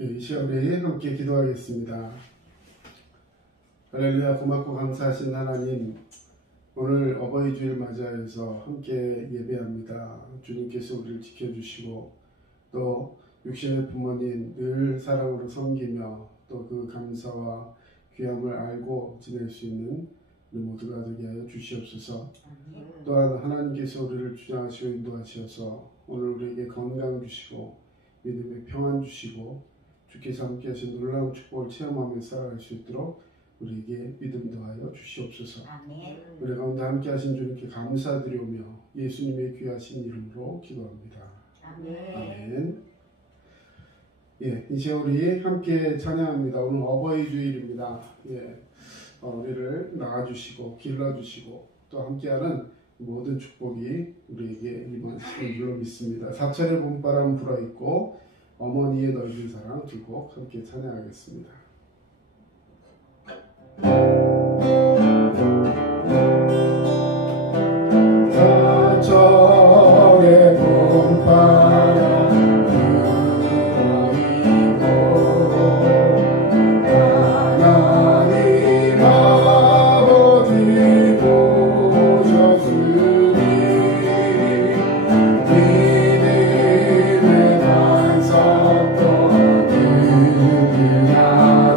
이 시간에 함께 기도하겠습니다. 할렐루야. 고맙고 감사하신 하나님, 오늘 어버이 주일 맞이하여서 함께 예배합니다. 주님께서 우리를 지켜주시고 또 육신의 부모님 늘 사랑으로 섬기며 또 그 감사와 귀함을 알고 지낼 수 있는 우리 모두가 되게 하여 주시옵소서. 또한 하나님께서 우리를 주장하시고 인도하셔서 오늘 우리에게 건강 주시고 믿음의 평안 주시고 주께서 함께 하신 놀라운 축복을 체험하며 살아갈 수 있도록 우리에게 믿음 더하여 주시옵소서. 아멘. 우리 가운데 함께 하신 주님께 감사드리오며 예수님의 귀하신 이름으로 기도합니다. 아멘. 아멘. 이제 우리 함께 찬양합니다. 오늘 어버이 주일입니다. 우리를 낳아주시고 길러주시고 또 함께하는 모든 축복이 우리에게 이번 시간 줄로 믿습니다. 사철의 봄바람 불어있고 어머니의 넓은 사랑 두 곡 함께 찬양하겠습니다. 사철의 봄바람 나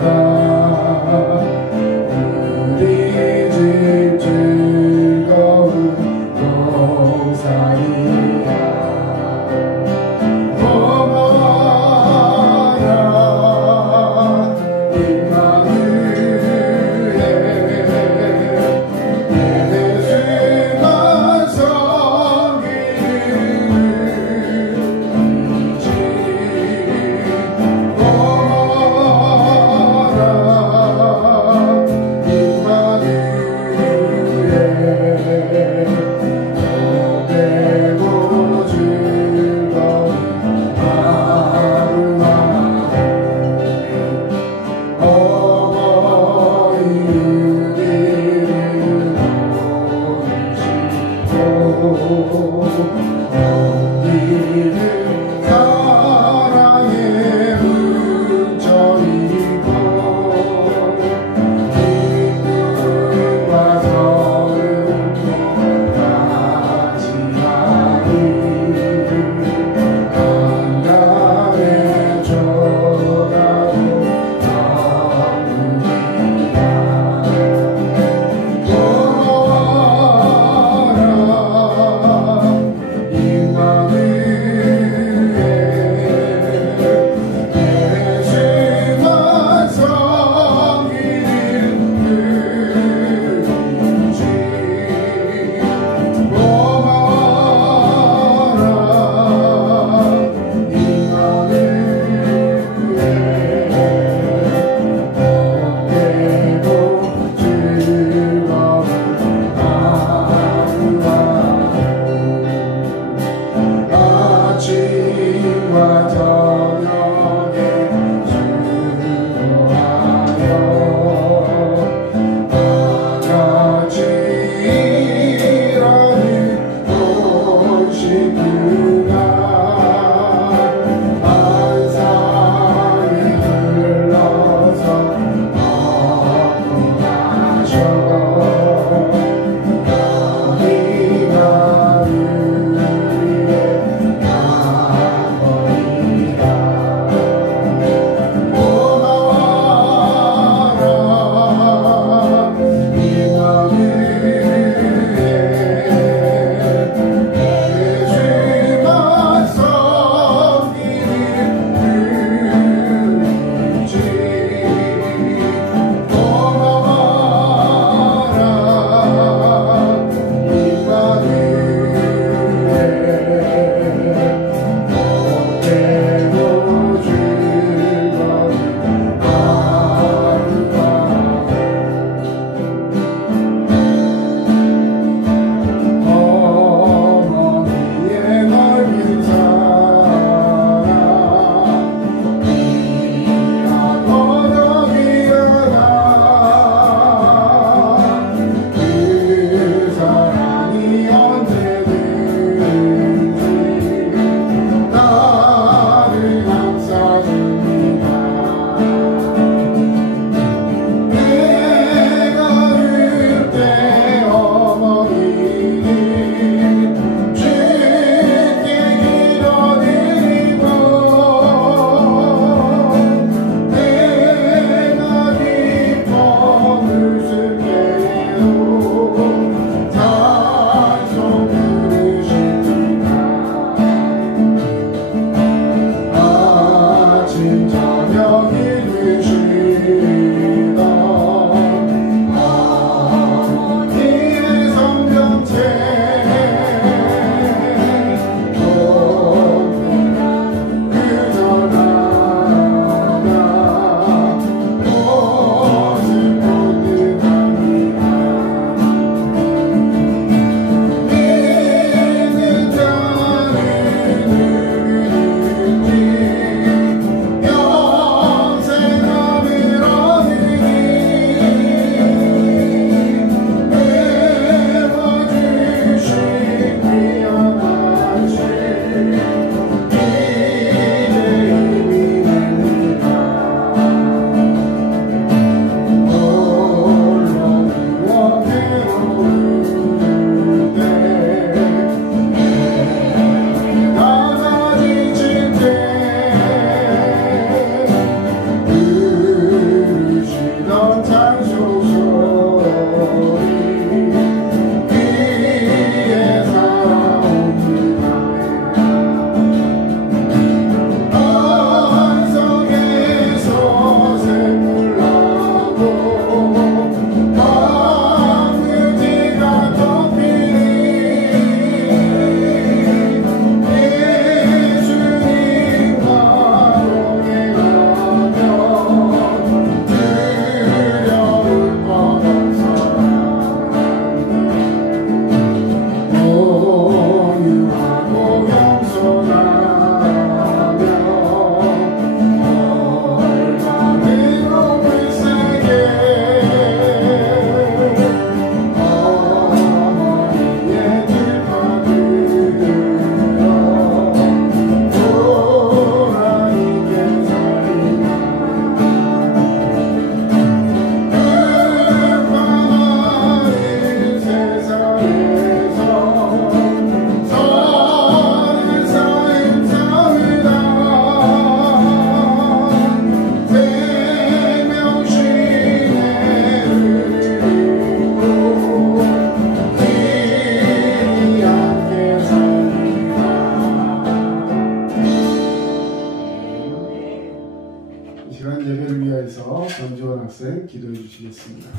기도드리겠습니다.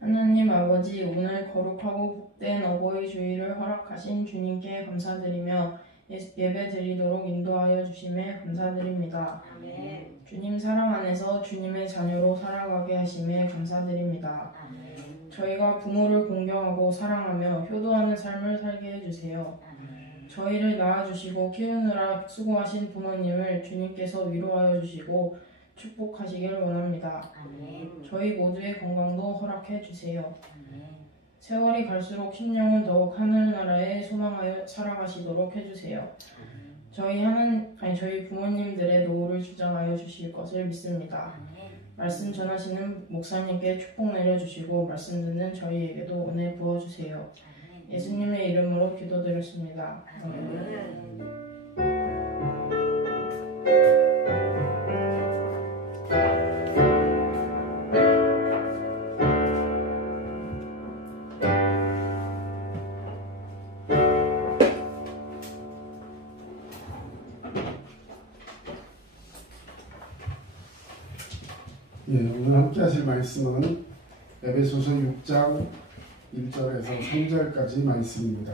하나님 아버지, 오늘 거룩하고 복된 어버이 주일을 허락하신 주님께 감사드리며 예배 드리도록 인도하여 주심에 감사드립니다. 아멘. 주님 사랑 안에서 주님의 자녀로 살아가게 하심에 감사드립니다. 아멘. 저희가 부모를 공경하고 사랑하며 효도하는 삶을 살게 해주세요. 아멘. 저희를 낳아주시고 키우느라 수고하신 부모님을 주님께서 위로하여 주시고 축복하시길 원합니다. 아멘. 저희 모두의 건강도 허락해 주세요. 아멘. 세월이 갈수록 심령은 더욱 하늘나라에 소망하여 살아가시도록 해주세요. 저희 부모님들의 노후를 주장하여 주실 것을 믿습니다. 아멘. 말씀 전하시는 목사님께 축복 내려주시고 말씀 듣는 저희에게도 은혜 부어주세요. 아멘. 예수님의 이름으로 기도드렸습니다. 아멘. 아멘. 예, 오늘 함께 하실 말씀은 에베소서 6장 1절에서 3절까지 말씀입니다.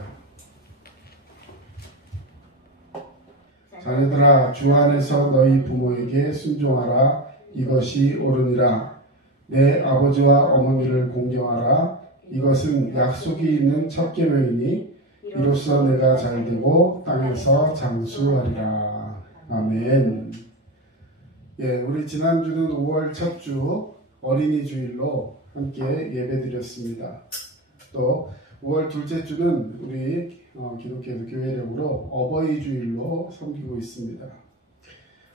자녀들아, 주 안에서 너희 부모에게 순종하라. 이것이 옳으니라. 내 아버지와 어머니를 공경하라. 이것은 약속이 있는 첫 계명이니 이로써 내가 잘되고 땅에서 장수하리라. 아멘. 예, 우리 지난주는 5월 첫 주 어린이 주일로 함께 예배드렸습니다. 또 5월 둘째 주는 우리 기독교 교회력으로 어버이 주일로 섬기고 있습니다.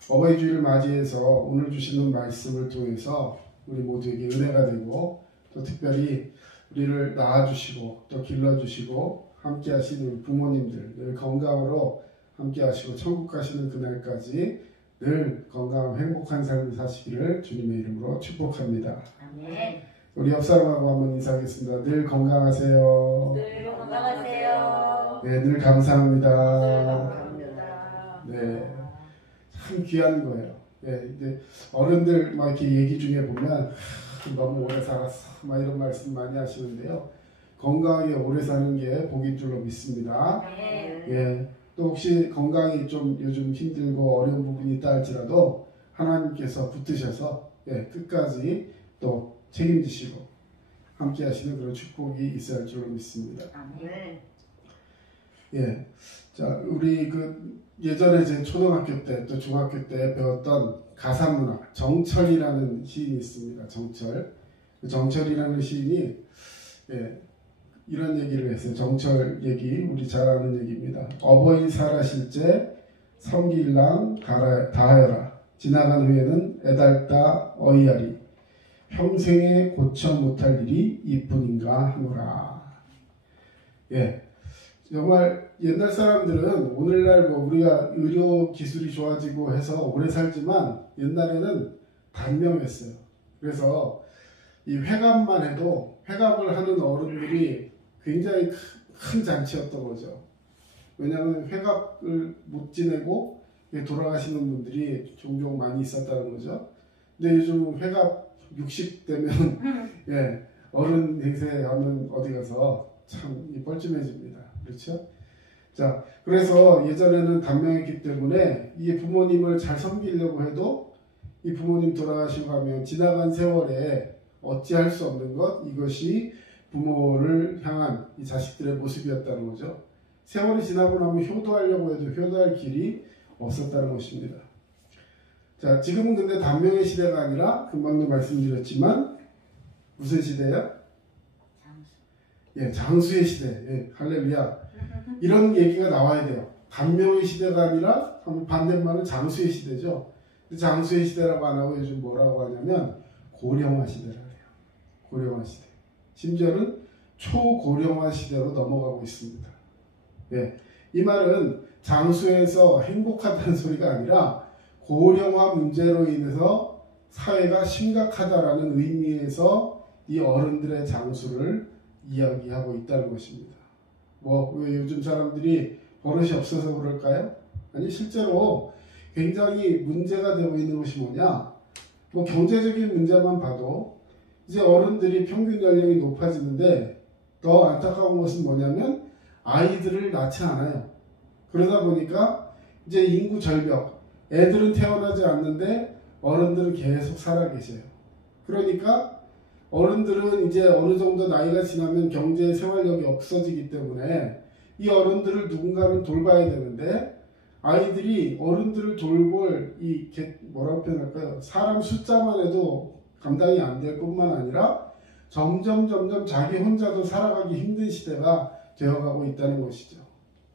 어버이 주일을 맞이해서 오늘 주시는 말씀을 통해서 우리 모두에게 은혜가 되고 또 특별히 우리를 낳아주시고 또 길러주시고 함께 하시는 우리 부모님들 늘 건강으로 함께 하시고 천국 가시는 그날까지 늘 건강하고 행복한 삶을 사시기를 주님의 이름으로 축복합니다. 아멘. 우리 옆 사람하고 한번 인사하겠습니다. 늘 건강하세요. 늘 건강하세요. 네, 늘 감사합니다. 감사합니다. 네, 참 귀한 거예요. 네, 이제 어른들 막 이렇게 얘기 중에 보면 너무 오래 살았어, 막 이런 말씀 많이 하시는데요. 건강하게 오래 사는 게 복인 줄로 믿습니다. 아멘. 예. 또 혹시 건강이 좀 요즘 힘들고 어려운 부분이 있다 할지라도 하나님께서 붙드셔서 끝까지 또 책임지시고 함께 하시는 그런 축복이 있어야 할 줄로 믿습니다. 아멘. 예. 자, 우리 예전에 제 초등학교 때 또 중학교 때 배웠던 가사문학 정철이라는 시인이 있습니다. 정철. 정철이라는 시인이 이런 얘기를 했어요. 정철 얘기, 우리 잘 아는 얘기입니다. 어버이 살아실제 성길랑 다하여라. 지나간 후에는 애달다 어이하리. 평생에 고쳐 못할 일이 이뿐인가 하노라. 예, 정말 옛날 사람들은 오늘날 우리가 의료 기술이 좋아지고 해서 오래 살지만 옛날에는 단명했어요. 그래서 이 회갑만 해도 회갑을 하는 어른들이 굉장히 큰 잔치였던 거죠. 왜냐하면 회갑을 못 지내고 돌아가시는 분들이 종종 많이 있었다는 거죠. 근데 요즘 회갑 60 되면 어른 행세하면 어디 가서 참 뻘쭘해집니다. 그렇죠? 자, 그래서 예전에는 단명했기 때문에 이 부모님을 잘 섬기려고 해도 이 부모님 돌아가시고 하면 지나간 세월에 어찌할 수 없는 것, 이것이 부모를 향한 이 자식들의 모습이었다는 거죠. 세월이 지나고 나면 효도하려고 해도 효도할 길이 없었다는 것입니다. 자, 지금은 근데 단명의 시대가 아니라 금방도 말씀드렸지만 무슨 시대예요? 장수의 시대. 할렐루야. 이런 얘기가 나와야 돼요. 단명의 시대가 아니라 반대말은 장수의 시대죠. 장수의 시대라고 안 하고 요즘 뭐라고 하냐면 고령화 시대라고 해요. 고령화 시대. 심지어는 초고령화 시대로 넘어가고 있습니다. 이 말은 장수에서 행복하다는 소리가 아니라 고령화 문제로 인해서 사회가 심각하다라는 의미에서 이 어른들의 장수를 이야기하고 있다는 것입니다. 왜 요즘 사람들이 버릇이 없어서 그럴까요? 아니, 실제로 굉장히 문제가 되고 있는 것이 뭐냐? 경제적인 문제만 봐도 이제 어른들이 평균 연령이 높아지는데 더 안타까운 것은 뭐냐면 아이들을 낳지 않아요. 그러다 보니까 이제 인구 절벽, 애들은 태어나지 않는데 어른들은 계속 살아 계세요. 그러니까 어른들은 이제 어느 정도 나이가 지나면 경제 생활력이 없어지기 때문에 이 어른들을 누군가는 돌봐야 되는데 아이들이 어른들을 돌볼 뭐라고 표현할까요? 사람 숫자만 해도 감당이 안 될 뿐만 아니라 점점 자기 혼자도 살아가기 힘든 시대가 되어가고 있다는 것이죠.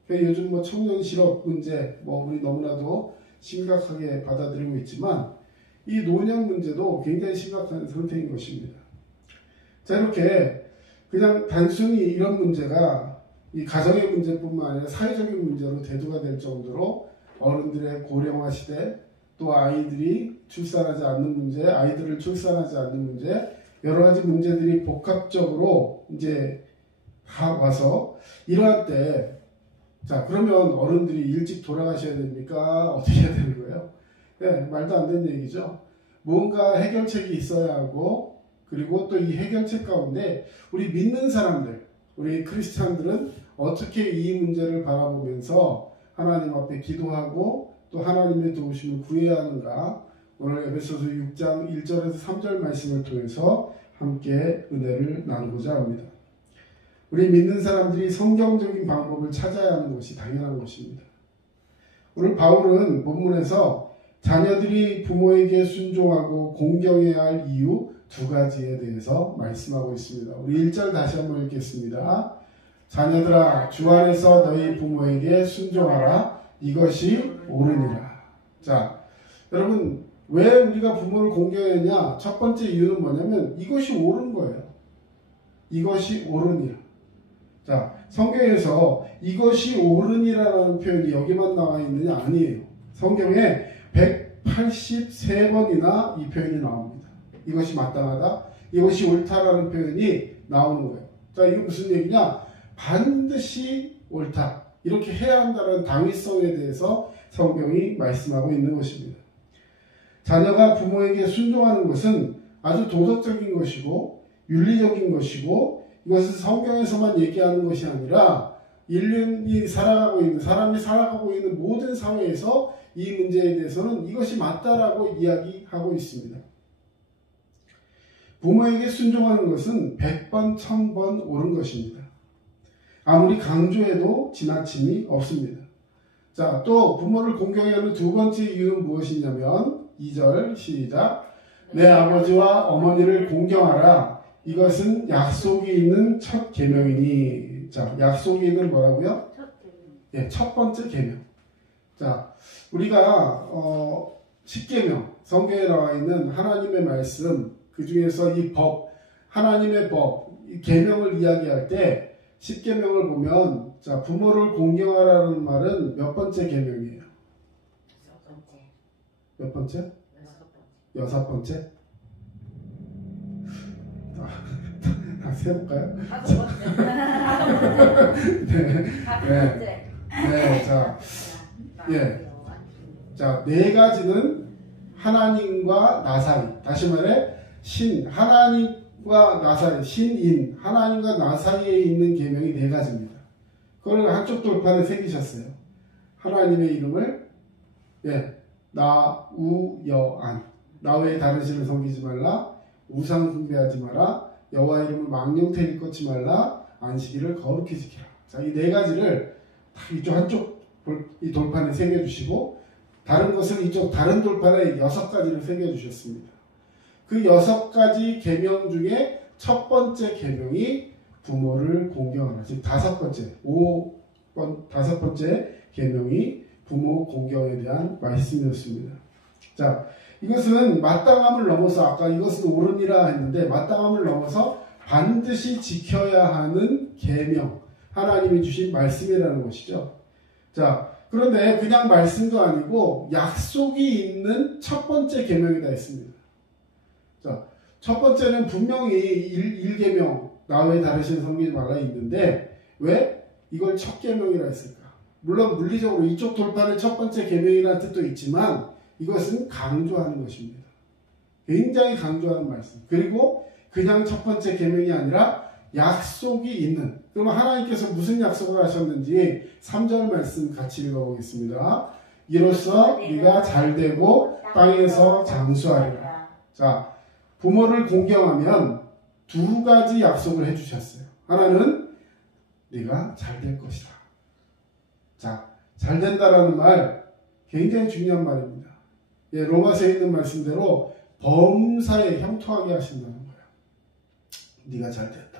요즘 청년 실업 문제 우리 너무나도 심각하게 받아들이고 있지만 이 노년 문제도 굉장히 심각한 상태인 것입니다. 자, 이렇게 그냥 단순히 이런 문제가 이 가정의 문제뿐만 아니라 사회적인 문제로 대두가 될 정도로 어른들의 고령화 시대, 또 아이들이 출산하지 않는 문제, 아이들을 출산하지 않는 문제, 여러 가지 문제들이 복합적으로 이제 다 와서 이러한 때, 자, 그러면 어른들이 일찍 돌아가셔야 됩니까? 어떻게 해야 되는 거예요? 네, 말도 안 되는 얘기죠. 뭔가 해결책이 있어야 하고, 그리고 또 이 해결책 가운데 우리 믿는 사람들, 우리 크리스찬들은 어떻게 이 문제를 바라보면서 하나님 앞에 기도하고 또 하나님의 도우심을 구해야 하는가, 오늘 에베소서 6장 1절에서 3절 말씀을 통해서 함께 은혜를 나누고자 합니다. 우리 믿는 사람들이 성경적인 방법을 찾아야 하는 것이 당연한 것입니다. 오늘 바울은 본문에서 자녀들이 부모에게 순종하고 공경해야 할 이유 2가지에 대해서 말씀하고 있습니다. 우리 1절 다시 한번 읽겠습니다. 자녀들아, 주 안에서 너희 부모에게 순종하라. 이것이 옳으니라. 자, 여러분, 왜 우리가 부모를 공경했냐? 첫 번째 이유는 뭐냐면 이것이 옳은 거예요. 이것이 옳으니라. 자, 성경에서 이것이 옳으니라라는 표현이 여기만 나와 있느냐? 아니에요. 성경에 183번이나 이 표현이 나옵니다. 이것이 마땅하다, 이것이 옳다라는 표현이 나오는 거예요. 자, 이게 무슨 얘기냐? 반드시 옳다, 이렇게 해야 한다는 당위성에 대해서 성경이 말씀하고 있는 것입니다. 자녀가 부모에게 순종하는 것은 아주 도덕적인 것이고 윤리적인 것이고, 이것은 성경에서만 얘기하는 것이 아니라 인륜이 살아가고 있는, 사람이 살아가고 있는 모든 사회에서 이 문제에 대해서는 이것이 맞다라고 이야기하고 있습니다. 부모에게 순종하는 것은 100번, 1000번 옳은 것입니다. 아무리 강조해도 지나침이 없습니다. 자, 또 부모를 공경해야 하는 2번째 이유는 무엇이냐면 2절 시작. 내 아버지와 어머니를 공경하라. 이것은 약속이 있는 첫 계명이니. 자, 약속이 있는 뭐라고요? 첫 번째 계명. 자, 우리가 10계명, 성경에 나와 있는 하나님의 말씀, 그 중에서 이 법, 하나님의 법, 이 계명을 이야기할 때 10계명을 보면, 자, 부모를 공경하라는 말은 몇 번째 계명이에요? 몇 번째? 6번째? 다 세볼까요? 5번째. 네, 자, 예. 자, 4가지는 하나님과 나 사이. 다시 말해, 하나님과 나 사이, 신인, 하나님과 나 사이에 있는 계명이 4가지입니다. 그걸 한쪽 돌판에 새기셨어요. 하나님의 이름을, 나우여안. 나 외에 다른 신을 섬기지 말라. 우상 숭배하지 마라. 여호와 이름을 망령되이 일컫지 말라. 안식일을 거룩히 지키라. 자, 이 4가지를 이쪽 한쪽 이 돌판에 새겨주시고, 다른 것을 이쪽 다른 돌판에 6가지를 새겨주셨습니다. 그 6가지 계명 중에 첫 번째 계명이 부모를 공경하라. 즉 5번째, 5번째 계명이 부모 공경에 대한 말씀이었습니다. 자, 이것은 마땅함을 넘어서, 아까 이것은 옳으니라 했는데 마땅함을 넘어서 반드시 지켜야 하는 계명, 하나님이 주신 말씀이라는 것이죠. 자, 그런데 그냥 말씀도 아니고 약속이 있는 첫 번째 계명이다 했습니다. 자, 첫 번째는 분명히 1계명 나 외에 다르신 섬기지 말라 있는데 왜 이걸 첫 계명이라 했을까? 물론 물리적으로 이쪽 돌파는 첫 번째 계명이라는 뜻도 있지만 이것은 강조하는 것입니다. 굉장히 강조하는 말씀. 그리고 그냥 첫 번째 계명이 아니라 약속이 있는. 그러면 하나님께서 무슨 약속을 하셨는지 3절 말씀 같이 읽어보겠습니다. 이로써 네가 잘되고 땅에서 장수하리라. 자, 부모를 공경하면 두 가지 약속을 해주셨어요. 하나는 네가 잘될 것이다. 자, 잘된다라는 말 굉장히 중요한 말입니다. 예, 로마서에 있는 말씀대로 범사에 형통하게 하신다는 거예요. 네가 잘됐다.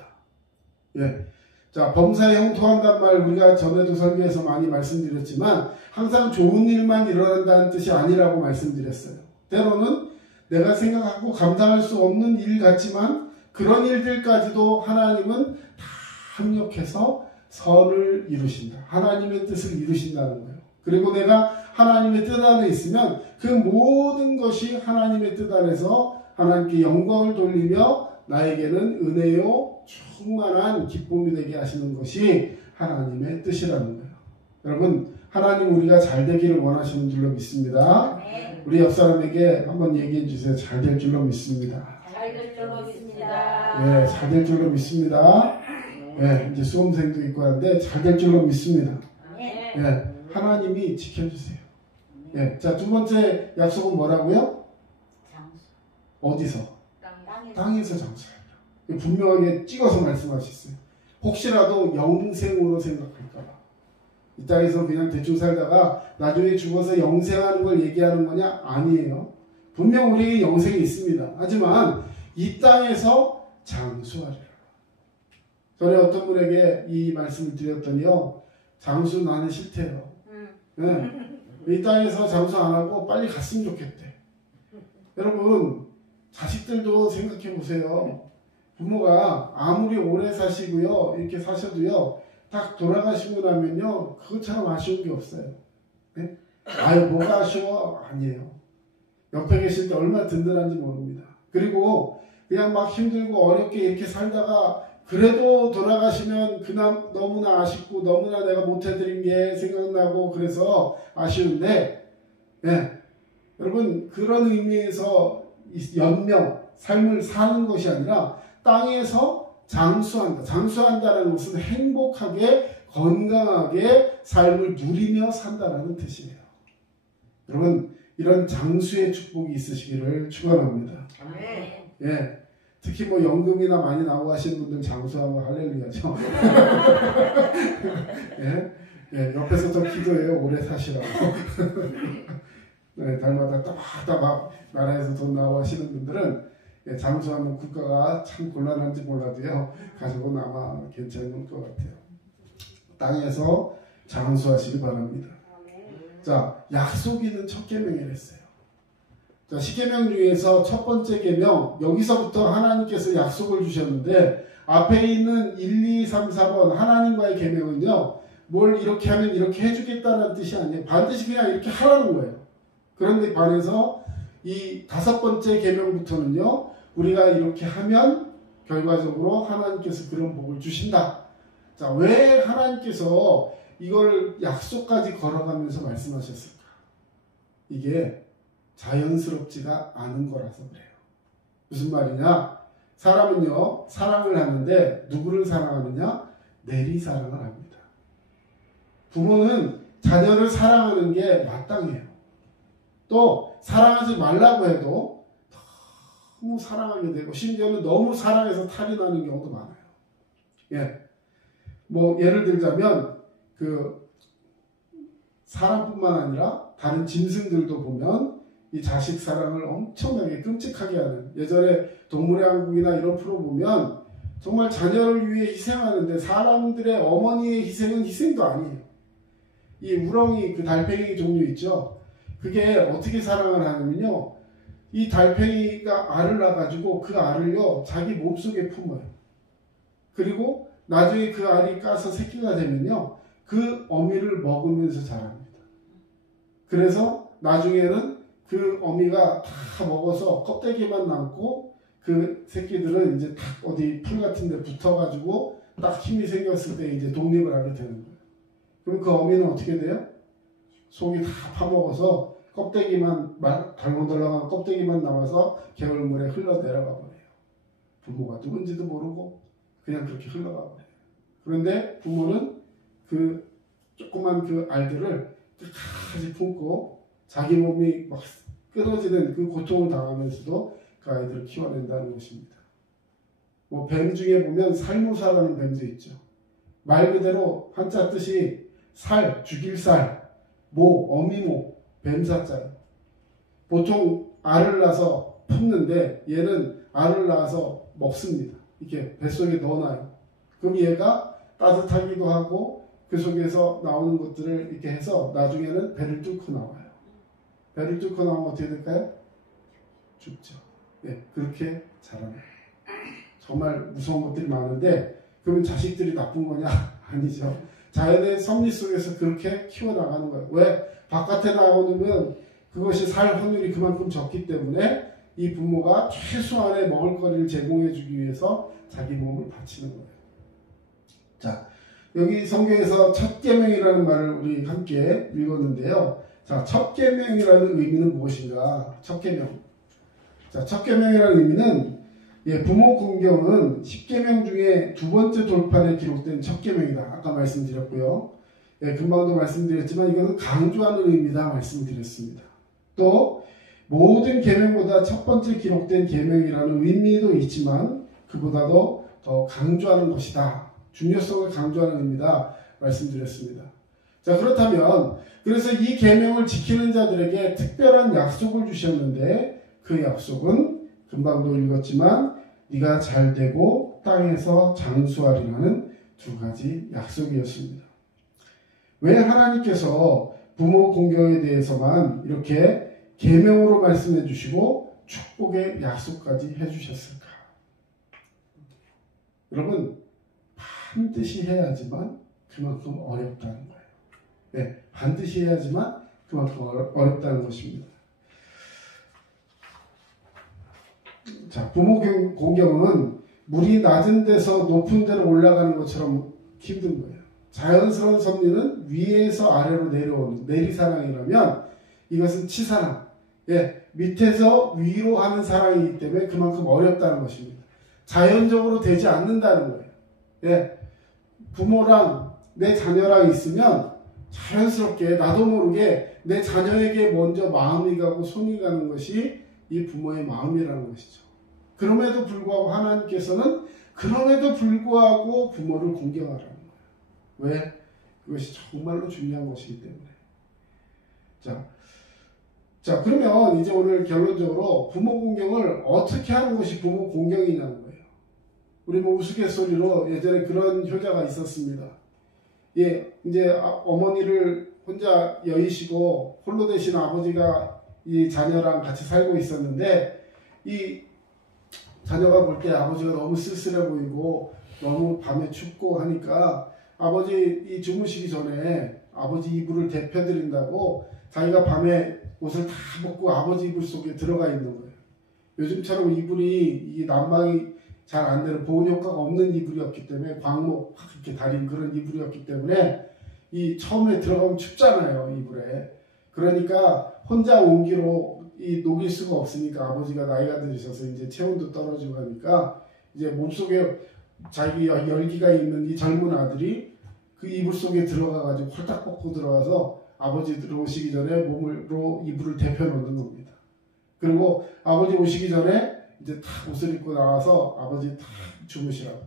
예. 자, 범사에 형통한다는 말 우리가 전에도 설교에서 많이 말씀드렸지만 항상 좋은 일만 일어난다는 뜻이 아니라고 말씀드렸어요. 때로는 내가 생각하고 감당할 수 없는 일 같지만 그런 일들까지도 하나님은 다 합력해서 선을 이루신다. 하나님의 뜻을 이루신다는 거예요. 그리고 내가 하나님의 뜻 안에 있으면 그 모든 것이 하나님의 뜻 안에서 하나님께 영광을 돌리며 나에게는 은혜요 충만한 기쁨이 되게 하시는 것이 하나님의 뜻이라는 거예요. 여러분, 하나님 우리가 잘 되기를 원하시는 줄로 믿습니다. 우리 옆 사람에게 한번 얘기해 주세요. 잘 될 줄로 믿습니다. 잘 될 줄로 믿습니다. 네, 잘 될 줄로 믿습니다. 네, 이제 수험생도 있고 한데 잘 될 줄로 믿습니다. 네, 하나님이 지켜주세요. 네, 자, 두 번째 약속은 뭐라고요? 장수. 어디서? 땅에서. 땅에서 장수하리라. 분명하게 찍어서 말씀하셨어요. 혹시라도 영생으로 생각할까봐. 이 땅에서 그냥 대충 살다가 나중에 죽어서 영생하는 걸 얘기하는 거냐? 아니에요. 분명 우리에게 영생이 있습니다. 하지만 이 땅에서 장수하리라. 전에 어떤 분에게 이 말씀을 드렸더니요. 장수 나는 싫대요. 네. 이 땅에서 장수 안 하고 빨리 갔으면 좋겠대. 여러분, 자식들도 생각해 보세요. 부모가 아무리 오래 사시고요, 이렇게 사셔도요, 딱 돌아가시고 나면요, 그것처럼 아쉬운 게 없어요. 네? 아유, 뭐가 아쉬워? 아니에요. 옆에 계실 때 얼마나 든든한지 모릅니다. 그리고 그냥 막 힘들고 어렵게 이렇게 살다가 그래도 돌아가시면 그날 너무나 아쉽고 너무나 내가 못해드린 게 생각나고 그래서 아쉬운데, 네. 여러분, 그런 의미에서 연명, 삶을 사는 것이 아니라 땅에서 장수한다. 장수한다는 것은 행복하게 건강하게 삶을 누리며 산다라는 뜻이에요. 여러분, 이런 장수의 축복이 있으시기를 축원합니다. 예, 특히 뭐 연금이나 많이 나오고 하시는 분들 장수하고 할렐루야죠. 예, 예, 옆에서 더 기도해요. 오래 사시라고. 네, 달마다 막 나라에서 돈 나오고 하시는 분들은 예, 장수하면 국가가 참 곤란한지 몰라도요, 가족은 아마 괜찮을 것 같아요. 땅에서 장수하시기 바랍니다. 자, 약속이 있는 첫 계명이라 했어요. 자, 십계명 중에서 첫 번째 계명, 여기서부터 하나님께서 약속을 주셨는데 앞에 있는 1, 2, 3, 4번 하나님과의 계명은요, 뭘 이렇게 하면 이렇게 해주겠다는 뜻이 아니에요. 반드시 그냥 이렇게 하라는 거예요. 그런데 반해서 이 다섯 번째 계명부터는요, 우리가 이렇게 하면 결과적으로 하나님께서 그런 복을 주신다. 자, 왜 하나님께서 이걸 약속까지 걸어가면서 말씀하셨을까? 이게 자연스럽지가 않은 거라서 그래요. 무슨 말이냐? 사람은요, 사랑을 하는데 누구를 사랑하느냐? 내리사랑을 합니다. 부모는 자녀를 사랑하는 게 마땅해요. 또 사랑하지 말라고 해도 너무 사랑하게 되고 심지어는 너무 사랑해서 탈이 나는 경우도 많아요. 예, 뭐 예를 들자면 그 사람뿐만 아니라 다른 짐승들도 보면 이 자식 사랑을 엄청나게 끔찍하게 하는, 예전에 동물의 왕국이나 이런 프로 보면 정말 자녀를 위해 희생하는데 사람들의 어머니의 희생은 희생도 아니에요. 이 우렁이 그 달팽이 종류 있죠. 그게 어떻게 사랑을 하냐면요, 이 달팽이가 알을 낳아가지고 그 알을요 자기 몸속에 품어요. 그리고 나중에 그 알이 까서 새끼가 되면요 그 어미를 먹으면서 자랍니다. 그래서 나중에는 그 어미가 다 먹어서 껍데기만 남고 그 새끼들은 이제 딱 어디 풀 같은 데 붙어가지고 딱 힘이 생겼을 때 이제 독립을 하게 되는 거예요. 그럼 그 어미는 어떻게 돼요? 속이 다 파먹어서 껍데기만 덜렁덜렁한 껍데기만 남아서 개울물에 흘러 내려가 버려요. 부모가 누군지도 모르고 그냥 그렇게 흘러가 버려요. 그런데 부모는 그 조그만 그 알들을 끝까지 품고 자기 몸이 막 끊어지는 그 고통을 당하면서도 그 아이들을 키워낸다는 것입니다. 뭐 뱀 중에 보면 살모사라는 뱀도 있죠. 말 그대로 한자 뜻이 살, 죽일 살, 모, 어미모, 뱀사자예요. 보통 알을 낳아서 품는데 얘는 알을 낳아서 먹습니다. 이렇게 뱃속에 넣어놔요. 그럼 얘가 따뜻하기도 하고 그 속에서 나오는 것들을 이렇게 해서 나중에는 배를 뚫고 나와요. 배를 뚫고 나오면 어떻게 될까요? 죽죠. 네, 그렇게 자라나요. 정말 무서운 것들이 많은데 그러면 자식들이 나쁜 거냐? 아니죠. 자연의 섭리 속에서 그렇게 키워나가는 거예요. 왜? 바깥에 나오면 그것이 살 확률이 그만큼 적기 때문에 이 부모가 최소한의 먹을거리를 제공해 주기 위해서 자기 몸을 바치는 거예요. 자, 여기 성경에서 첫 계명이라는 말을 우리 함께 읽었는데요. 자, 첫 계명이라는 의미는 무엇인가? 첫 계명. 자, 첫 계명이라는 의미는 부모 공경은 10계명 중에 두 번째 돌판에 기록된 첫 계명이다. 아까 말씀드렸고요. 금방도 말씀드렸지만 이것은 강조하는 의미다 말씀드렸습니다. 또 모든 계명보다 첫 번째 기록된 계명이라는 의미도 있지만 그보다도 더 강조하는 것이다. 중요성을 강조하는 의미다 말씀드렸습니다. 자, 그렇다면 그래서 이 계명을 지키는 자들에게 특별한 약속을 주셨는데 그 약속은 금방도 읽었지만 네가 잘되고 땅에서 장수하리라는 두 가지 약속이었습니다. 왜 하나님께서 부모 공경에 대해서만 이렇게 계명으로 말씀해 주시고 축복의 약속까지 해주셨을까? 여러분, 반드시 해야지만 그만큼 어렵다는 거예요. 네, 반드시 해야지만 그만큼 어렵다는 것입니다. 자, 부모 공경은 물이 낮은 데서 높은 데로 올라가는 것처럼 힘든 거예요. 자연스러운 섭리는 위에서 아래로 내려오는 내리사랑이라면 이것은 치사랑, 밑에서 위로 하는 사랑이기 때문에 그만큼 어렵다는 것입니다. 자연적으로 되지 않는다는 거예요. 부모랑 내 자녀랑 있으면 자연스럽게 나도 모르게 내 자녀에게 먼저 마음이 가고 손이 가는 것이 이 부모의 마음이라는 것이죠. 그럼에도 불구하고 하나님께서는 그럼에도 불구하고 부모를 공경하라는 거예요. 왜? 그것이 정말로 중요한 것이기 때문에. 자, 그러면 이제 오늘 결론적으로 부모 공경을 어떻게 하는 것이 부모 공경이냐는 거예요. 우리 뭐 우스갯소리로 예전에 그런 효자가 있었습니다. 이제 어머니를 혼자 여의시고 홀로 되신 아버지가 이 자녀랑 같이 살고 있었는데 이 자녀가 볼 때 아버지가 너무 쓸쓸해 보이고 너무 밤에 춥고 하니까 아버지 이 주무시기 전에 아버지 이불을 데펴드린다고 자기가 밤에 옷을 다 벗고 아버지 이불 속에 들어가 있는 거예요. 요즘처럼 이불이 이 난방이 잘 안 되는 보온 효과가 없는 이불이었기 때문에 광목 확 이렇게 달인 그런 이불이었기 때문에 이 처음에 들어가면 춥잖아요, 이불에. 그러니까 혼자 온기로 이 녹일 수가 없으니까 아버지가 나이가 들으셔서 이제 체온도 떨어지고 하니까 이제 몸속에 자기 열기가 있는 이 젊은 아들이 그 이불 속에 들어가가지고 홀딱 벗고 들어가서 아버지 들어오시기 전에 몸으로 이불을 데펴 놓는 겁니다. 그리고 아버지 오시기 전에 이제 탁 옷을 입고 나와서 아버지 탁 주무시라고.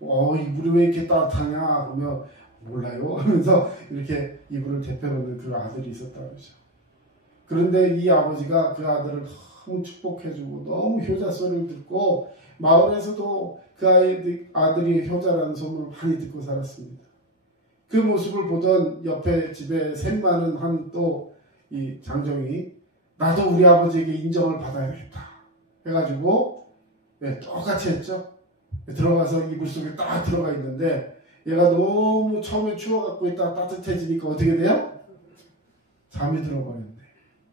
이불이 왜 이렇게 따뜻하냐? 그러면 몰라요 하면서 이렇게 이불을 데펴 놓는 그 아들이 있었다고 그러죠. 그런데 이 아버지가 그 아들을 너무 축복해주고 너무 효자 소리를 듣고 마을에서도 그 아들이 효자라는 소문을 많이 듣고 살았습니다. 그 모습을 보던 옆에 집에 샘 많은 한 또 이 장정이 나도 우리 아버지에게 인정을 받아야겠다 해가지고 똑같이 했죠. 들어가서 이불 속에 딱 들어가 있는데 얘가 너무 처음에 추워갖고 있다가 따뜻해지니까 어떻게 돼요? 잠이 들어버렸네.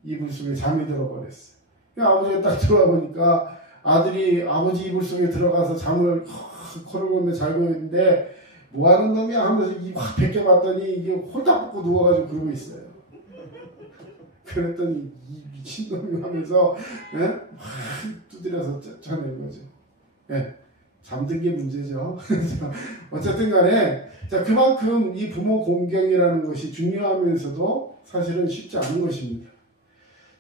이불 속에 잠이 들어버렸어. 아버지가 딱 들어와 보니까 아들이 아버지 이불 속에 들어가서 잠을 코를 골며 자고 있는데 뭐 하는 놈이야 하면서 입 확 벗겨봤더니 이게 홀딱 벗고 누워가지고 그러고 있어요. 그랬더니 이 미친놈이 하면서 막 두드려서 쳐낸 거죠. 예, 잠든 게 문제죠. 어쨌든 간에 자, 그만큼 이 부모 공경이라는 것이 중요하면서도 사실은 쉽지 않은 것입니다.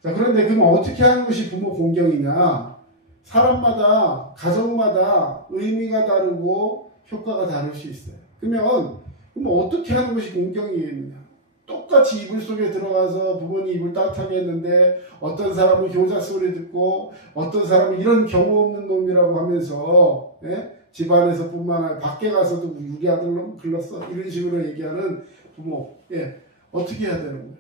자, 그런데 그럼 어떻게 하는 것이 부모 공경이냐? 사람마다, 가정마다 의미가 다르고 효과가 다를 수 있어요. 그럼 어떻게 하는 것이 공경이겠느냐? 똑같이 이불 속에 들어가서 부모님 이불 따뜻하게 했는데 어떤 사람은 효자 소리 듣고 어떤 사람은 이런 경우 없는 놈이라고 하면서 집안에서 뿐만 아니라 밖에 가서도 우리 아들 놈 글렀어 이런 식으로 얘기하는 부모 어떻게 해야 되는 거예요?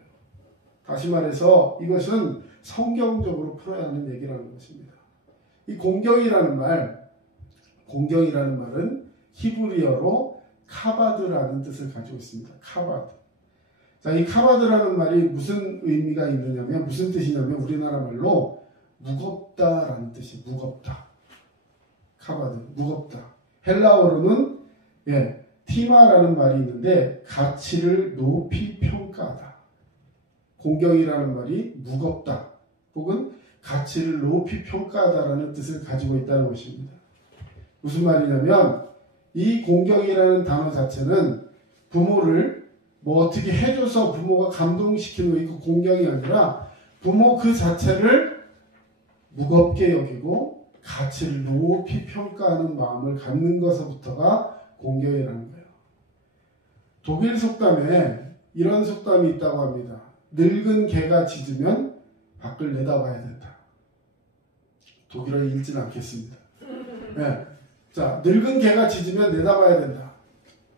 다시 말해서 이것은 성경적으로 풀어야 하는 얘기라는 것입니다. 이 공경이라는 말은 히브리어로 카바드라는 뜻을 가지고 있습니다. 카바드. 자, 이 카바드라는 말이 무슨 의미가 있느냐면, 무슨 뜻이냐면, 우리나라 말로 무겁다라는 뜻이 무겁다. 카바드, 무겁다. 헬라어로는, 티마라는 말이 있는데, 가치를 높이 평가하다. 공경이라는 말이 무겁다. 혹은 가치를 높이 평가하다라는 뜻을 가지고 있다는 것입니다. 무슨 말이냐면, 이 공경이라는 단어 자체는 부모를 뭐 어떻게 해줘서 부모가 감동시키는 거 이거 공경이 아니라 부모 그 자체를 무겁게 여기고 가치를 높이 평가하는 마음을 갖는 것부터가 공경이라는 거예요. 독일 속담에 이런 속담이 있다고 합니다. 늙은 개가 짖으면 밖을 내다봐야 된다. 독일어 읽지는 않겠습니다. 자, 늙은 개가 짖으면 내다봐야 된다.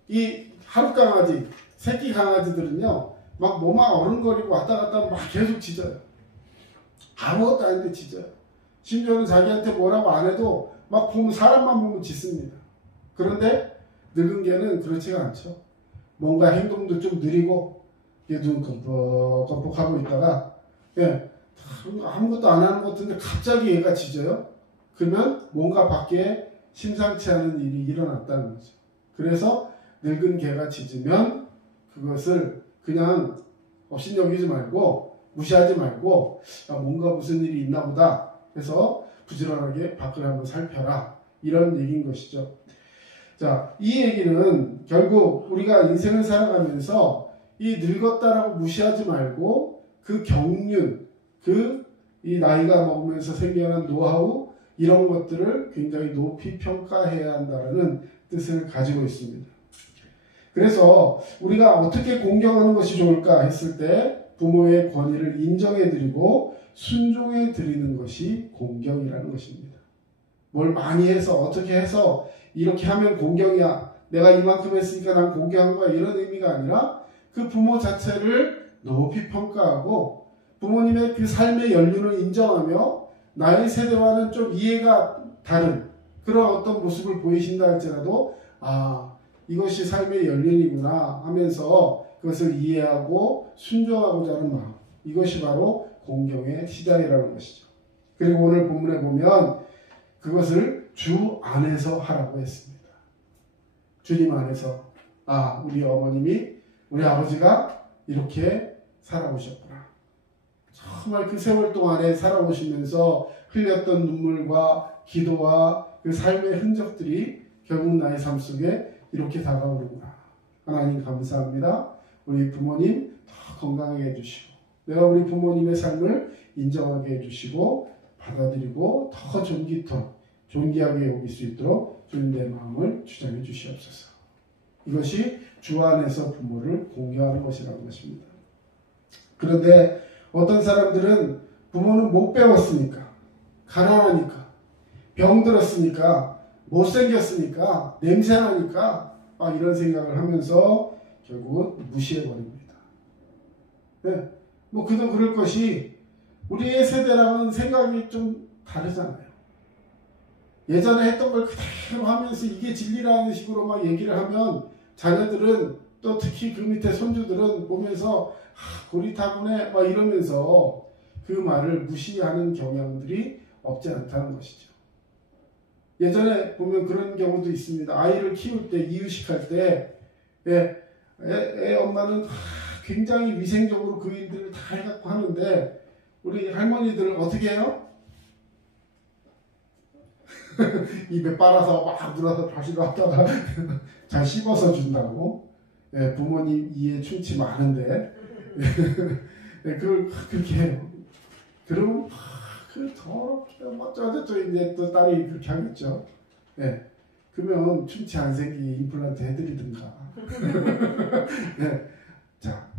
이 하루 강아지 새끼 강아지들은요, 막 뭐만 어른거리고 왔다 갔다 막 계속 짖어요. 아무것도 아닌데 짖어요. 심지어는 자기한테 뭐라고 안 해도 막 보면 사람만 보면 짖습니다. 그런데 늙은 개는 그렇지가 않죠. 뭔가 행동도 좀 느리고 눈 껌뻑껌뻑 하고 있다가 아무것도 안 하는 것 같은데 갑자기 얘가 짖어요. 그러면 뭔가 밖에 심상치 않은 일이 일어났다는 거죠. 그래서 늙은 개가 짖으면 그것을 그냥 업신여기지 말고 무시하지 말고 뭔가 무슨 일이 있나 보다 해서 부지런하게 밖을 한번 살펴라 이런 얘기인 것이죠. 자, 이 얘기는 결국 우리가 인생을 살아가면서 이 늙었다라고 무시하지 말고 그 경륜, 이 나이가 먹으면서 생겨난 노하우 이런 것들을 굉장히 높이 평가해야 한다는 뜻을 가지고 있습니다. 그래서 우리가 어떻게 공경하는 것이 좋을까 했을 때 부모의 권위를 인정해드리고 순종해드리는 것이 공경이라는 것입니다. 뭘 많이 해서 어떻게 해서 이렇게 하면 공경이야. 내가 이만큼 했으니까 난 공경한 거야. 이런 의미가 아니라 그 부모 자체를 높이 평가하고 부모님의 그 삶의 연륜을 인정하며 나의 세대와는 좀 이해가 다른 그런 어떤 모습을 보이신다 할지라도 이것이 삶의 연륜이구나 하면서 그것을 이해하고 순종하고자 하는 마음. 이것이 바로 공경의 시작이라는 것이죠. 그리고 오늘 본문에 보면 그것을 주 안에서 하라고 했습니다. 주님 안에서 우리 어머님이 우리 아버지가 이렇게 살아오셨구나. 정말 그 세월 동안에 살아오시면서 흘렸던 눈물과 기도와 그 삶의 흔적들이 결국 나의 삶 속에 이렇게 다가오는구나. 하나님 감사합니다. 우리 부모님 더 건강하게 해주시고 내가 우리 부모님의 삶을 인정하게 해주시고 받아들이고 더 존귀하게 여길 수 있도록 주님 내 마음을 주장해 주시옵소서. 이것이 주 안에서 부모를 공경하는 것이라는 것입니다. 그런데 어떤 사람들은 부모는 못 배웠으니까, 가난하니까, 병들었으니까, 못생겼으니까, 냄새나니까 이런 생각을 하면서 결국은 무시해버립니다. 그도 그럴 것이 우리의 세대랑은 생각이 좀 다르잖아요. 예전에 했던 걸 그대로 하면서 이게 진리라는 식으로 막 얘기를 하면 자녀들은 또 특히 그 밑에 손주들은 보면서 고리타분해 막 이러면서 그 말을 무시하는 경향들이 없지 않다는 것이죠. 예전에 보면 그런 경우도 있습니다. 아이를 키울 때 이유식할 때 애 엄마는 굉장히 위생적으로 그 일들을 다 해갖고 하는데 우리 할머니들은 어떻게 해요? 입에 빨아서 막 물어서 다시 놨다가 잘 씹어서 준다고. 부모님 이해 충치 많은데 그걸 그렇게 해요. 그러면 그 더럽게 어쩌고저쩌고 이제 또 딸이 그렇게 하겠죠. 그러면 충치 안 생기게 임플란트 해드리든가. 자,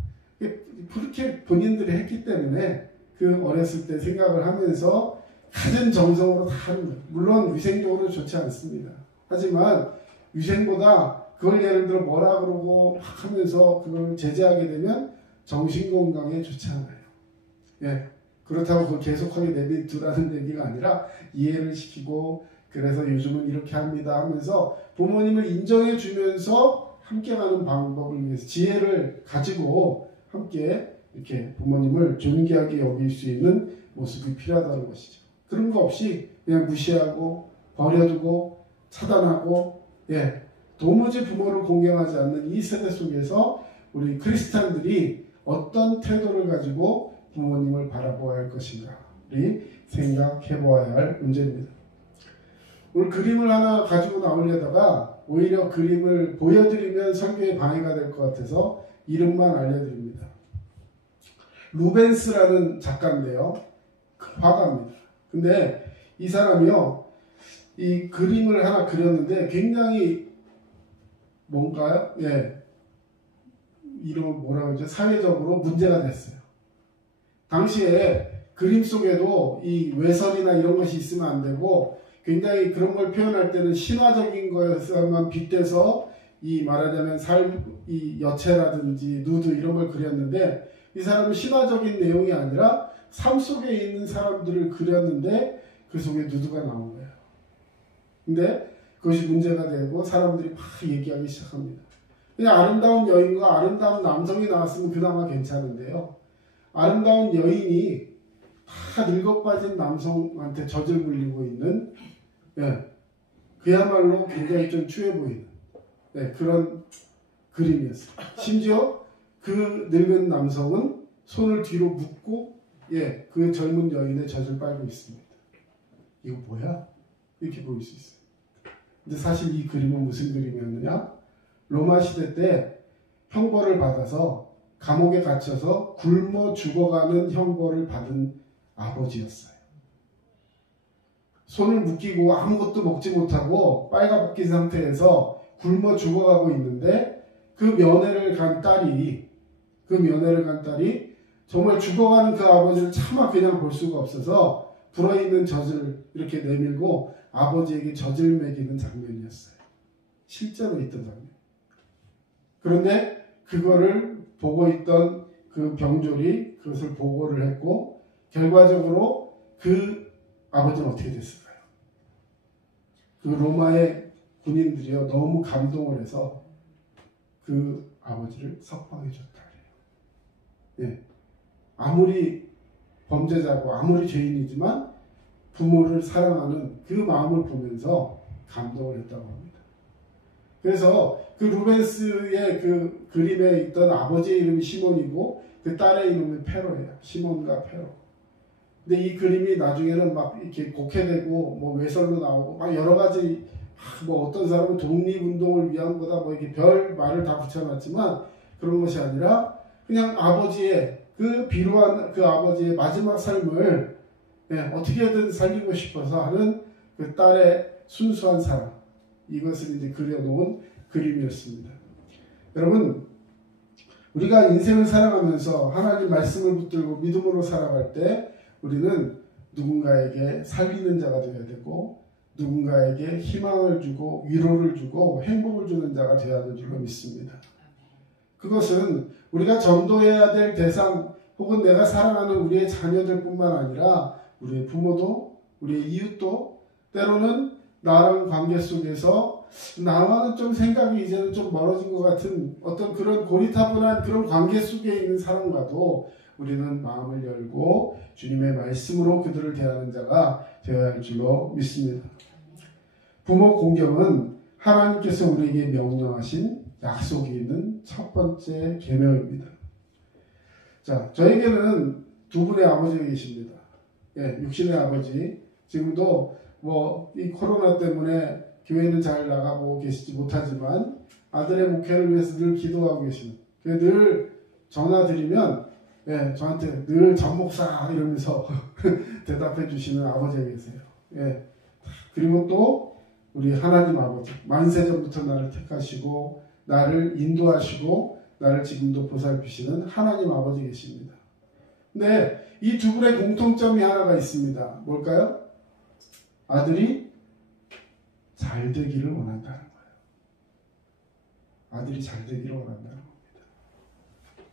그렇게 본인들이 했기 때문에 그 어렸을 때 생각을 하면서 가진 정성으로 다 하는 거예요. 물론 위생적으로 좋지 않습니다. 하지만 위생보다 그걸 예를 들어 뭐라 그러고 막 하면서 그걸 제재하게 되면 정신건강에 좋지 않아요. 그렇다고 그걸 계속하게 내비두라는 얘기가 아니라 이해를 시키고 그래서 요즘은 이렇게 합니다 하면서 부모님을 인정해 주면서 함께 가는 방법을 위해서 지혜를 가지고 함께 이렇게 부모님을 존귀하게 여길 수 있는 모습이 필요하다는 것이죠. 그런 거 없이 그냥 무시하고 버려두고 차단하고 도무지 부모를 공경하지 않는 이 세대 속에서 우리 크리스찬들이 어떤 태도를 가지고 부모님을 바라보아야 할 것인가 우리 생각해 보아야 할 문제입니다. 오늘 그림을 하나 가지고 나오려다가 오히려 그림을 보여드리면 설교에 방해가 될 것 같아서 이름만 알려드립니다. 루벤스라는 작가인데요. 화가입니다. 근데 이 사람이요, 이 그림을 하나 그렸는데 굉장히 뭔가요? 이름 뭐라고 하죠? 사회적으로 문제가 됐어요. 당시에 그림 속에도 이 외설이나 이런 것이 있으면 안 되고 굉장히 그런 걸 표현할 때는 신화적인 거에서만 빗대서 이 말하자면 이 여체라든지 누드 이런 걸 그렸는데 이 사람은 신화적인 내용이 아니라 삶 속에 있는 사람들을 그렸는데 그 속에 누드가 나온 거예요. 근데 그것이 문제가 되고 사람들이 막 얘기하기 시작합니다. 그냥 아름다운 여인과 아름다운 남성이 나왔으면 그나마 괜찮은데요. 아름다운 여인이 다 늙어빠진 남성한테 젖을 물리고 있는 그야말로 굉장히 좀 추해 보이는 그런 그림이었어요. 심지어 그 늙은 남성은 손을 뒤로 묶고 그 젊은 여인의 젖을 빨고 있습니다. 이거 뭐야? 이렇게 보일 수 있어요. 근데 사실 이 그림은 무슨 그림이었느냐? 로마 시대 때 형벌을 받아서 감옥에 갇혀서 굶어 죽어가는 형벌을 받은 아버지였어요. 손을 묶이고 아무것도 먹지 못하고 빨가벗긴 상태에서 굶어 죽어가고 있는데 그 면회를 간 딸이 정말 죽어가는 그 아버지를 차마 그냥 볼 수가 없어서 불어있는 젖을 이렇게 내밀고 아버지에게 젖을 먹이는 장면이었어요. 실제로 있던 장면. 그런데 그거를 보고 있던 그 병졸이 그것을 보고를 했고 결과적으로 그 아버지는 어떻게 됐을까요? 그 로마의 군인들이요 너무 감동을 해서 그 아버지를 석방해 줬다 그래요. 아무리 범죄자고 아무리 죄인이지만 부모를 사랑하는 그 마음을 보면서 감동을 했다고 합니다. 그래서 그 루벤스의 그 그림에 있던 아버지의 이름이 시몬이고 그 딸의 이름은 페로예요. 시몬과 페로. 근데 이 그림이 나중에는 막 이렇게 곡해되고 뭐 외설로 나오고 막 여러 가지 뭐 어떤 사람은 독립운동을 위한 거다 뭐 이렇게 별 말을 다 붙여놨지만 그런 것이 아니라 그냥 아버지의 그 비루한 그 아버지의 마지막 삶을 어떻게든 살리고 싶어서 하는 그 딸의 순수한 사랑 이것을 이제 그려놓은 그림이었습니다. 여러분 우리가 인생을 살아가면서 하나님 말씀을 붙들고 믿음으로 살아갈 때 우리는 누군가에게 살리는 자가 되어야 되고 누군가에게 희망을 주고 위로를 주고 행복을 주는 자가 되어야 하는 줄로 믿습니다. 그것은 우리가 전도해야 될 대상 혹은 내가 사랑하는 우리의 자녀들뿐만 아니라 우리의 부모도 우리의 이웃도 때로는 나랑 관계 속에서 나와는 좀 생각이 이제는 좀 멀어진 것 같은 어떤 그런 고리타분한 그런 관계 속에 있는 사람과도 우리는 마음을 열고 주님의 말씀으로 그들을 대하는 자가 되어야 할 줄로 믿습니다. 부모 공경은 하나님께서 우리에게 명령하신 약속이 있는 첫 번째 계명입니다. 자, 저에게는 두 분의 아버지가 계십니다. 예, 육신의 아버지. 지금도 이 코로나 때문에 교회는 잘 나가고 계시지 못하지만 아들의 목회를 위해서 늘 기도하고 계시는, 늘 전화 드리면 예, 저한테 늘 전목사 이러면서 대답해 주시는 아버지가 계세요. 예. 그리고 또 우리 하나님 아버지, 만세전부터 나를 택하시고 나를 인도하시고 나를 지금도 보살피시는 하나님 아버지 계십니다. 근데 이 두 분의 공통점이 하나가 있습니다. 뭘까요? 아들이 잘 되기를 원한다는 거예요. 아들이 잘 되기를 원한다는 겁니다.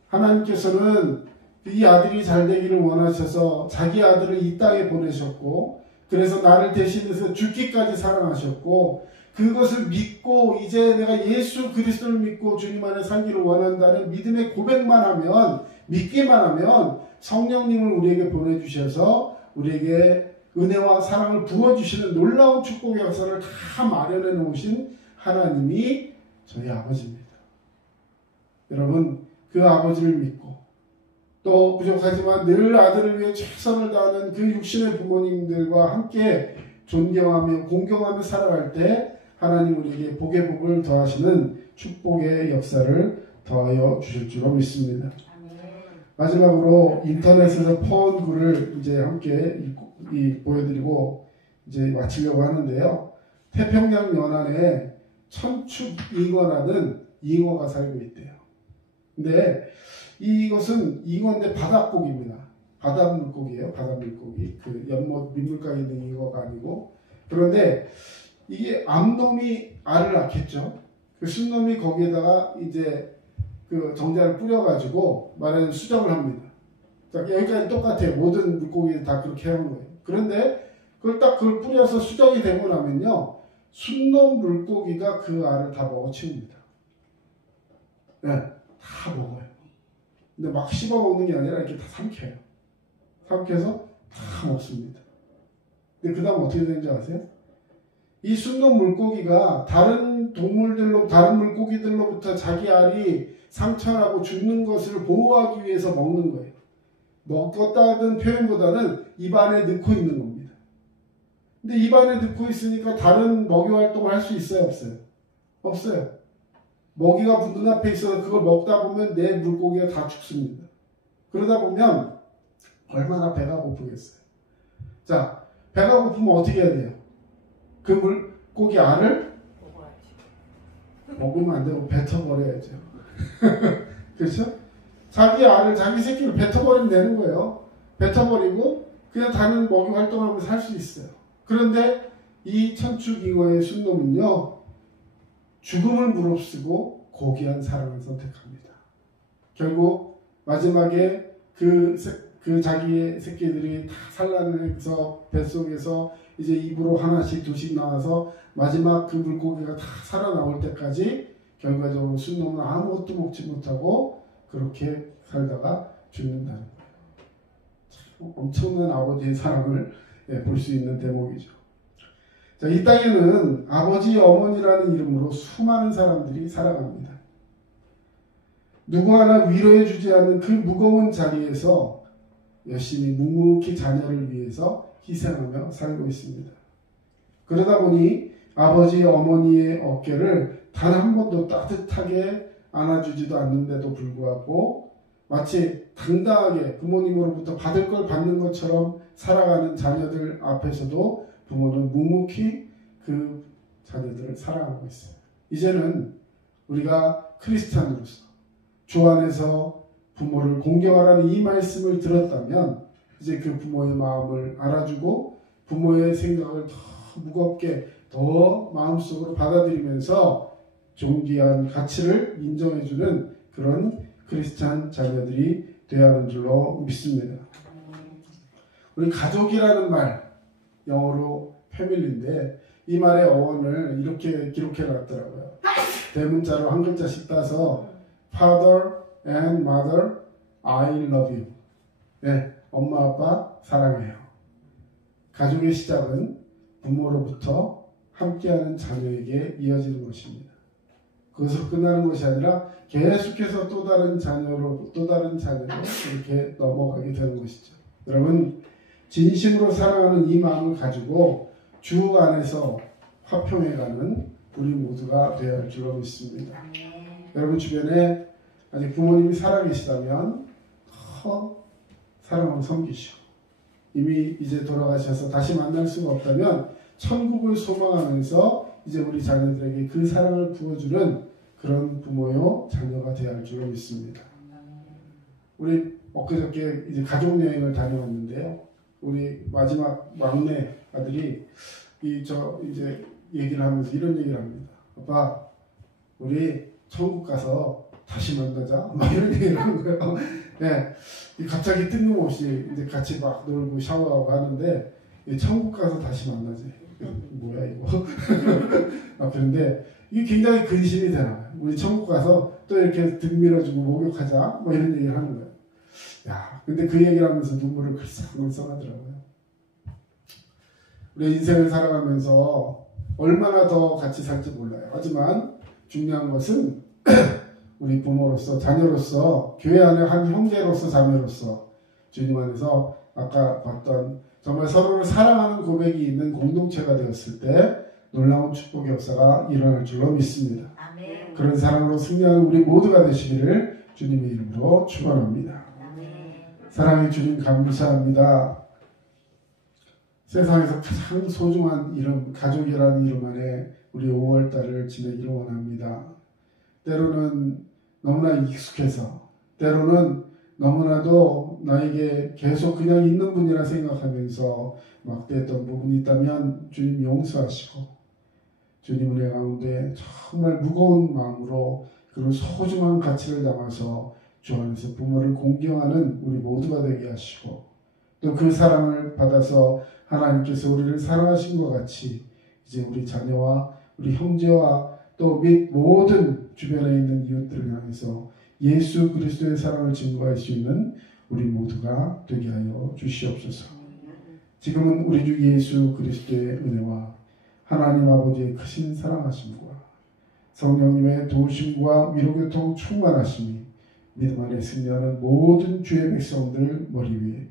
하나님께서는 이 아들이 잘 되기를 원하셔서 자기 아들을 이 땅에 보내셨고, 그래서 나를 대신해서 죽기까지 사랑하셨고, 그것을 믿고 이제 내가 예수 그리스도를 믿고 주님 안에 살기를 원한다는 믿음의 고백만 하면, 믿기만 하면 성령님을 우리에게 보내주셔서 우리에게 은혜와 사랑을 부어주시는 놀라운 축복의 역사를 다 마련해 놓으신 하나님이 저희 아버지입니다. 여러분, 그 아버지를 믿고 또 부족하지만 늘 아들을 위해 최선을 다하는 그 육신의 부모님들과 함께 존경하며 공경하며 살아갈 때 하나님 우리에게 복의 복을 더하시는 축복의 역사를 더하여 주실 줄로 믿습니다. 마지막으로 인터넷에서 퍼온 글을 이제 함께 보여드리고 이제 마치려고 하는데요. 태평양 연안에 천축잉어라는 잉어가 살고 있대요. 근데 이것은 잉어인데 바닷고기입니다. 바닷물고기예요. 바닷물고기. 그 연못 민물가에 있는 잉어가 아니고. 그런데 이게 암놈이 알을 낳겠죠. 그 순놈이 거기에다가 이제 그 정자를 뿌려가지고 말하자면 수정을 합니다. 자, 여기까지 똑같아요. 모든 물고기는 다 그렇게 하는 거예요. 그런데 그걸 뿌려서 수정이 되고 나면요, 순놈 물고기가 그 알을 다 먹어치웁니다. 네, 다 먹어요. 근데 막 씹어 먹는 게 아니라 이렇게 다 삼켜요. 삼켜서 다 먹습니다. 근데 그 다음 어떻게 되는지 아세요? 이 순놈 물고기가 다른 물고기들로부터 자기 알이 상처나고 죽는 것을 보호하기 위해서 먹는 거예요. 먹었다는 표현보다는 입안에 넣고 있는 겁니다. 근데 입안에 넣고 있으니까 다른 먹이 활동을 할 수 있어요? 없어요? 없어요. 먹이가 눈앞에 있어서 그걸 먹다 보면 내 물고기가 다 죽습니다. 그러다 보면 얼마나 배가 고프겠어요. 자, 배가 고프면 어떻게 해야 돼요? 그 물고기 알을 먹으면 안 되고 뱉어버려야죠. 그렇죠? 자기 알을, 자기 새끼를 뱉어버리면 되는 거예요. 뱉어버리고 그냥 다른 먹이 활동하면서 살 수 있어요. 그런데 이 천축잉어의 순놈은요, 죽음을 무릅쓰고 고귀한 사랑을 선택합니다. 결국 마지막에 그 자기의 새끼들이 다 산란을 해서 뱃속에서 이제 입으로 하나씩 두씩 나와서 마지막 그 물고기가 다 살아나올 때까지 결과적으로 순놈은 아무것도 먹지 못하고 그렇게 살다가 죽는다는 거예요. 참 엄청난 아버지의 사랑을 볼 수 있는 대목이죠. 자, 이 땅에는 아버지, 어머니라는 이름으로 수많은 사람들이 살아갑니다. 누구 하나 위로해 주지 않는 그 무거운 자리에서 열심히 묵묵히 자녀를 위해서 희생하며 살고 있습니다. 그러다 보니 아버지, 어머니의 어깨를 단 한 번도 따뜻하게 안아주지도 않는데도 불구하고 마치 당당하게 부모님으로부터 받을 걸 받는 것처럼 살아가는 자녀들 앞에서도 부모는 묵묵히 그 자녀들을 사랑하고 있어요. 이제는 우리가 크리스찬으로서 주 안에서 부모를 공경하라는 이 말씀을 들었다면 이제 그 부모의 마음을 알아주고 부모의 생각을 더 무겁게 더 마음속으로 받아들이면서 존귀한 가치를 인정해주는 그런 크리스찬 자녀들이 되어야 하는 줄로 믿습니다. 우리 가족이라는 말, 영어로 패밀리인데 이 말의 어원을 이렇게 기록해 놨더라고요. 대문자로 한 글자씩 따서 Father and Mother, I love you. 네, 엄마 아빠 사랑해요. 가족의 시작은 부모로부터 함께하는 자녀에게 이어지는 것입니다. 그것으로 끝나는 것이 아니라 계속해서 또 다른 자녀로 이렇게 넘어가게 되는 것이죠. 여러분, 진심으로 사랑하는 이 마음을 가지고 주 안에서 화평해가는 우리 모두가 되어야 할 줄로 믿습니다. 여러분 주변에 아직 부모님이 살아계시다면 더 사랑하고 섬기시고, 이미 이제 돌아가셔서 다시 만날 수가 없다면 천국을 소망하면서 이제 우리 자녀들에게 그 사랑을 부어주는 그런 부모요 자녀가 되어야 할 줄로 믿습니다. 우리 엊그저께 이제 가족 여행을 다녀왔는데요. 우리 마지막 막내 아들이 이제 얘기를 하면서 이런 얘기를 합니다. 아빠, 우리 천국 가서 다시 만나자. 막 이런 얘기를 하는 거예요. 네, 갑자기 뜬금없이 이제 같이 막 놀고 샤워하고 하는데 천국 가서 다시 만나지. 뭐야 이거. 그런데 이게 굉장히 근심이 되나. 우리 천국 가서 또 이렇게 등 밀어주고 목욕하자. 뭐 이런 얘기를 하는 거예요. 야, 근데 그 얘기를 하면서 눈물을 글썽글썽하더라고요. 우리 인생을 살아가면서 얼마나 더 같이 살지 몰라요. 하지만 중요한 것은 우리 부모로서, 자녀로서, 교회 안에 한 형제로서, 자매로서 주님 안에서 아까 봤던 정말 서로를 사랑하는 고백이 있는 공동체가 되었을 때 놀라운 축복의 역사가 일어날 줄로 믿습니다. 아멘. 그런 사랑으로 승리하는 우리 모두가 되시기를 주님의 이름으로 축원합니다. 사랑의 주님 감사합니다. 세상에서 가장 소중한 이름, 가족이라는 이름 안에 우리 5월달을 지내기를 원합니다. 때로는 너무나 익숙해서, 때로는 너무나도 나에게 계속 그냥 있는 분이라 생각하면서 막대했던 부분이 있다면 주님 용서하시고, 주님 은혜 가운데 정말 무거운 마음으로 그런 소중한 가치를 담아서 주 안에서 부모를 공경하는 우리 모두가 되게 하시고, 또 그 사랑을 받아서 하나님께서 우리를 사랑하신 것 같이 이제 우리 자녀와 우리 형제와 또 및 모든 주변에 있는 이웃들을 향해서 예수 그리스도의 사랑을 증거할 수 있는 우리 모두가 되게 하여 주시옵소서. 지금은 우리 주 예수 그리스도의 은혜와 하나님 아버지의 크신 사랑하심과 성령님의 도우심과 위로교통 충만하심이 믿음 안에 승리하는 모든 주의 백성들 머리 위에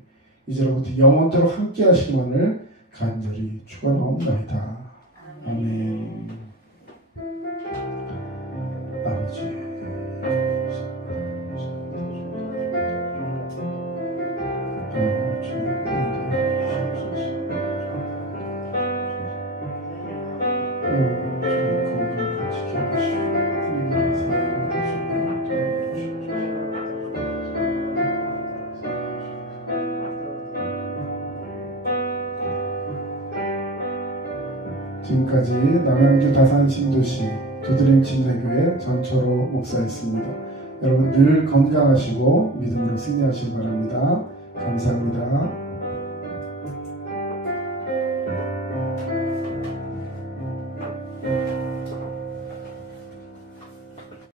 이제로부터 영원토록 함께 하시기만을 간절히 축원하옵나이다. 아멘. 아버지, 지금까지 남양주 다산 신도시 두드림 침례교회 전철호 목사였습니다. 여러분 늘 건강하시고 믿음으로 승리하시기 바랍니다. 감사합니다.